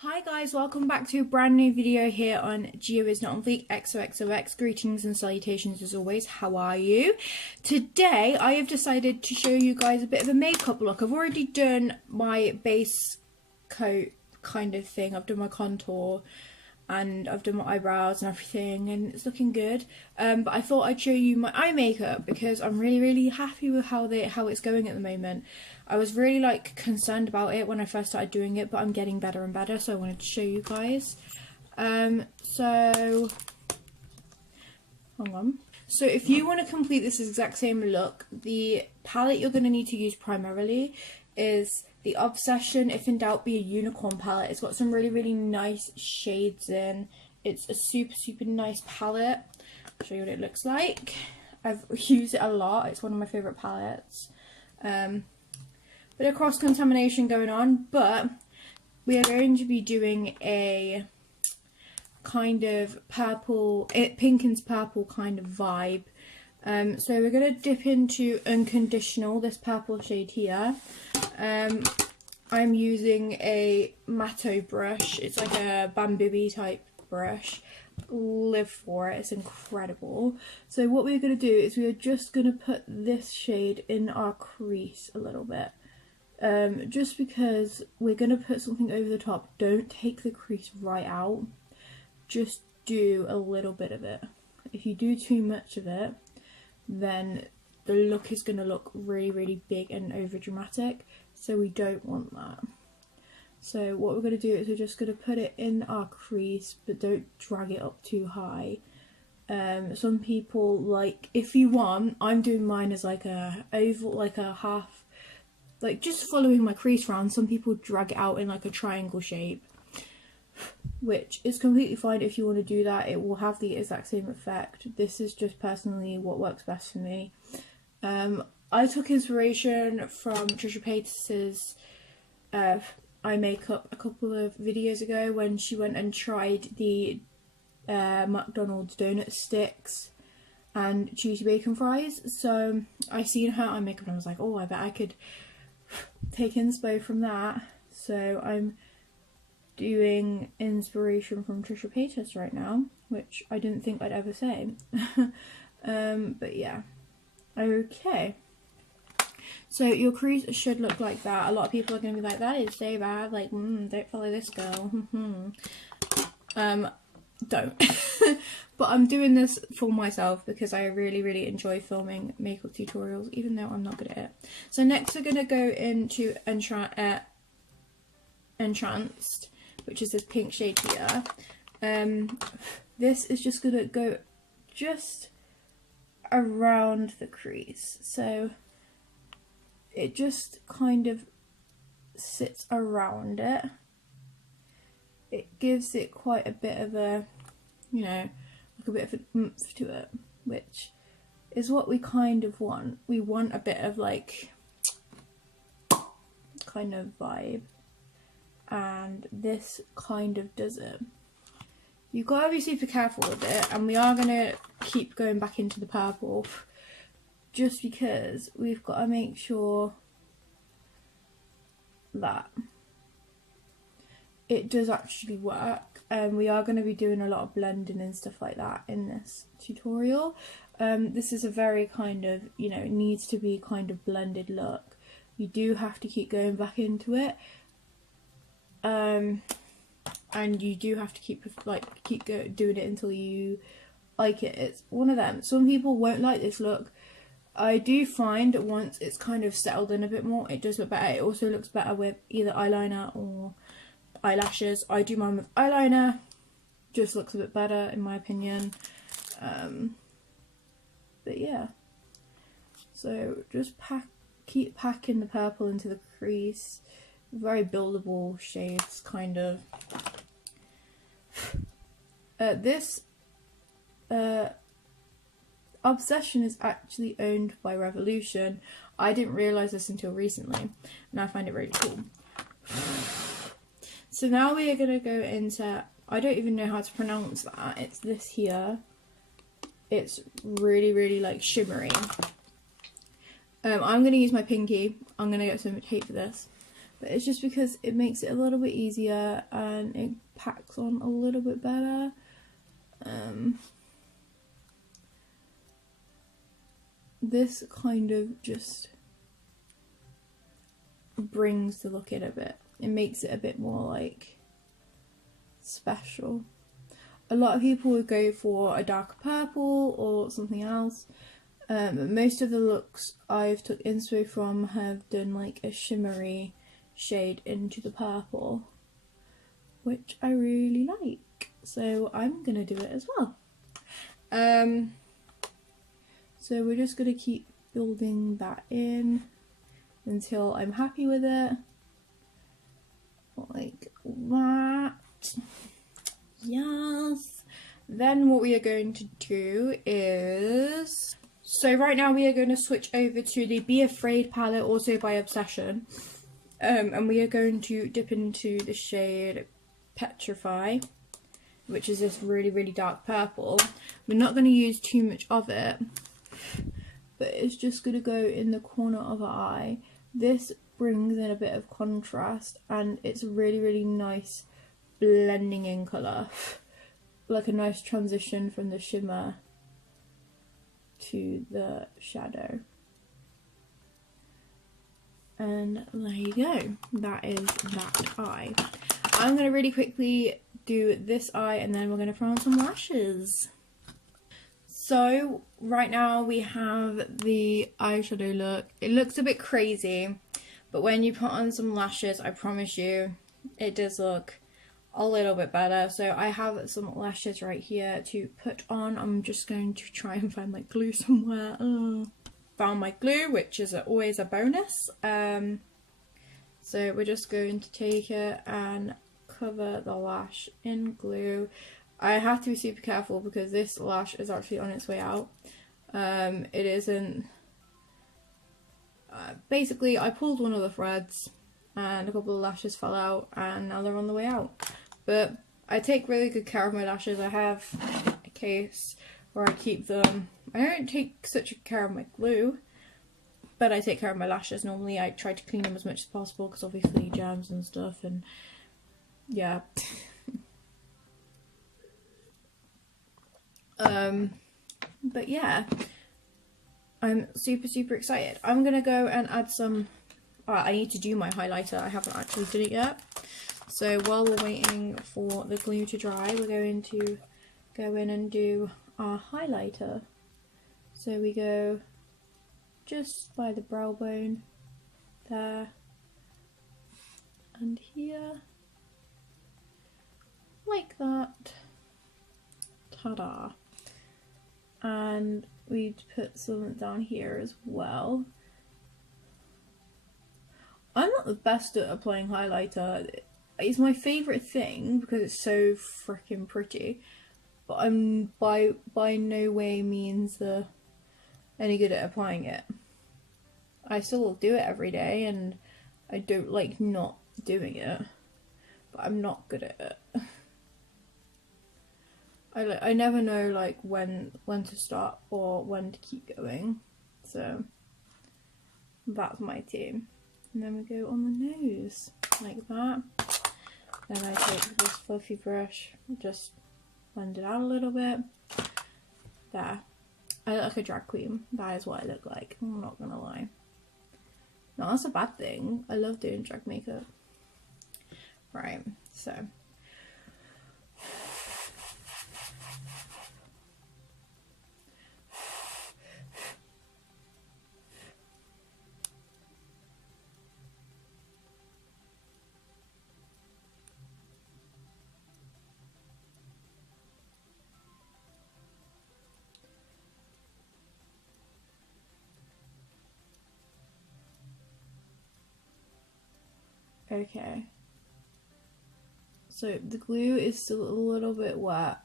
Hi guys, welcome back to a brand new video here on Geo is not on fleek XOXOX. Greetings and salutations as always, how are you? Today I have decided to show you guys a bit of a makeup look. I've already done my base coat kind of thing, I've done my contour and I've done my eyebrows and everything and it's looking good, but I thought I'd show you my eye makeup because I'm really happy with how it's going at the moment. I was really concerned about it when I first started doing it, but I'm getting better and better, so I wanted to show you guys. So hang on. So if you want to complete this exact same look, the palette you're going to need to use primarily is the Obsession If in Doubt Be a Unicorn palette. It's got some really nice shades in. It's a super nice palette. I'll show you what it looks like. I've used it a lot. It's one of my favourite palettes. Bit of cross-contamination going on, but we are going to be doing a kind of purple, pink and purple kind of vibe. So we're going to dip into Unconditional, this purple shade here. I'm using a Matto brush. It's like a bamboo type brush. Live for it, it's incredible. So what we're going to do is we are just going to put this shade in our crease a little bit. Just because we're going to put something over the top, don't take the crease right out, just do a little bit of it. If you do too much of it, then the look is going to look really big and over dramatic, so we don't want that. So what we're going to do is we're just going to put it in our crease, but don't drag it up too high. Some people, if you want, I'm doing mine as like a oval, like a half, just following my crease round. Some people drag it out in like a triangle shape, which is completely fine if you want to do that. It will have the exact same effect. This is just personally what works best for me. I took inspiration from Trisha Paytas's eye makeup a couple of videos ago when she went and tried the McDonald's donut sticks and cheesy bacon fries. So I seen her eye makeup and I was like, oh, I bet I could take inspo from that. So I'm doing inspiration from Trisha Paytas right now, which I didn't think I'd ever say. But yeah, okay. So your crease should look like that. A lot of people are going to be like, that is so bad, don't follow this girl. Don't. But I'm doing this for myself because I really enjoy filming makeup tutorials, even though I'm not good at it. So next we're going to go into Entranced, which is this pink shade here. This is just going to go just around the crease. So it just kind of sits around it. It gives it quite a bit of a, like a bit of an oomph to it, which is what we kind of want. We want a bit of kind of vibe, and this kind of does it. You've got to be super careful with it, and we are going to keep going back into the purple just because we've got to make sure that it does actually work. We are going to be doing a lot of blending and stuff like that in this tutorial. This is a very kind of, it needs to be kind of blended look. You do have to keep going back into it. And you do have to keep doing it until you like it. It's one of them. Some people won't like this look. I do find that once it's kind of settled in a bit more, it does look better. It also looks better with either eyeliner or eyelashes. I do mine with eyeliner. Just looks a bit better in my opinion. But yeah. So just keep packing the purple into the crease. Very buildable shades, kind of. This Obsession is actually owned by Revolution. I didn't realise this until recently, and I find it really cool. So now we are going to go into, I don't even know how to pronounce that, it's this here. It's really shimmery. I'm going to use my pinky. I'm going to get some tape for this. but it's just because it makes it a little bit easier and it packs on a little bit better. This kind of just brings the look in a bit. It makes it a bit more like special. A lot of people would go for a dark purple or something else. Most of the looks I've took inspo from have done like a shimmery shade into the purple, which I really like. So I'm gonna do it as well. So we're just gonna keep building that in until I'm happy with it. Like that. Yes. Then what we are going to do is... So right now we are going to switch over to the Be Afraid palette, also by Obsession. And we are going to dip into the shade Petrify, which is this really, really dark purple. We're not going to use too much of it, but it's just going to go in the corner of our eye. This brings in a bit of contrast, and it's really, really nice blending in colour. Like a nice transition from the shimmer to the shadow. And there you go. That is that eye. I'm going to really quickly do this eye, and then we're going to put on some lashes. So right now we have the eyeshadow look. It looks a bit crazy, but when you put on some lashes, I promise you, it does look a little bit better. So I have some lashes right here to put on. I'm just going to try and find my glue somewhere. Found my glue, which is always a bonus. So we're just going to take it and cover the lash in glue. I have to be super careful because this lash is actually on its way out. It isn't... basically, I pulled one of the threads and a couple of lashes fell out, and now they're on the way out. But I take really good care of my lashes. I have a case where I keep them. I don't take such care of my glue, but I take care of my lashes. Normally I try to clean them as much as possible because obviously germs and stuff, and yeah. But yeah, I'm super excited. I'm gonna go and add some... I need to do my highlighter. I haven't actually done it yet. So while we're waiting for the glue to dry, we're going to go in and do our highlighter. So we go just by the brow bone there and here, like that. Ta-da. And we put some down here as well. I'm not the best at applying highlighter. It's my favourite thing because it's so freaking pretty, but I'm by no way means any good at applying it. I still do it every day, and I don't like not doing it, but I'm not good at it. I never know like when to stop or when to keep going, so that's my team. And then we go on the nose like that. Then I take this fluffy brush, just blend it out a little bit. There. I look like a drag queen. That is what I look like. I'm not gonna lie. No, that's a bad thing. I love doing drag makeup. Right, so. Okay, so the glue is still a little bit wet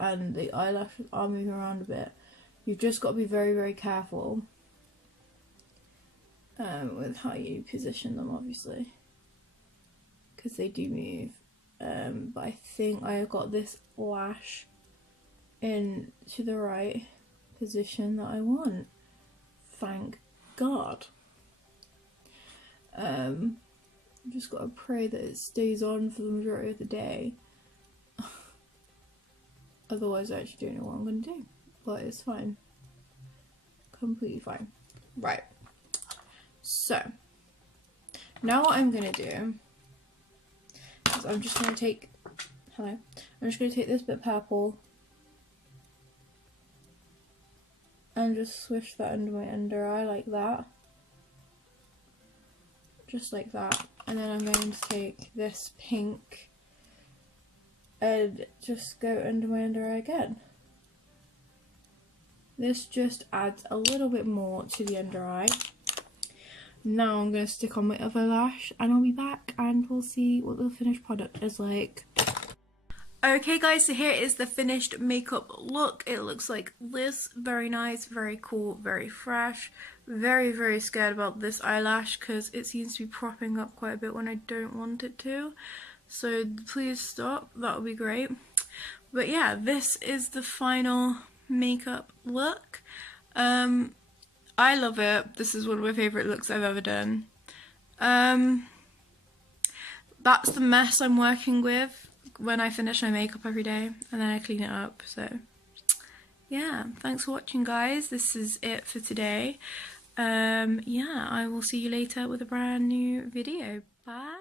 and the eyelashes are moving around a bit. You've just got to be very careful with how you position them, obviously, because they do move. But I think I have got this lash in to the right position that I want. Thank God. I've just got to pray that it stays on for the majority of the day. Otherwise I actually don't know what I'm going to do. But it's fine. Completely fine. Right. So, now what I'm going to do is I'm just going to take... Hello. I'm just going to take this bit of purple and just swish that under my under eye like that. Just like that. And then I'm going to take this pink and just go under my under eye again. This just adds a little bit more to the under eye. Now I'm going to stick on my other lash and I'll be back and we'll see what the finished product is like. Okay guys, so here is the finished makeup look. It looks like this. Very nice, very cool, very fresh. Very scared about this eyelash because it seems to be propping up quite a bit when I don't want it to. So please stop, that would be great. But yeah, this is the final makeup look. I love it. This is one of my favourite looks I've ever done. That's the mess I'm working with when I finish my makeup every day, and then I clean it up. So yeah, thanks for watching guys. This is it for today. Yeah, I will see you later with a brand new video. Bye.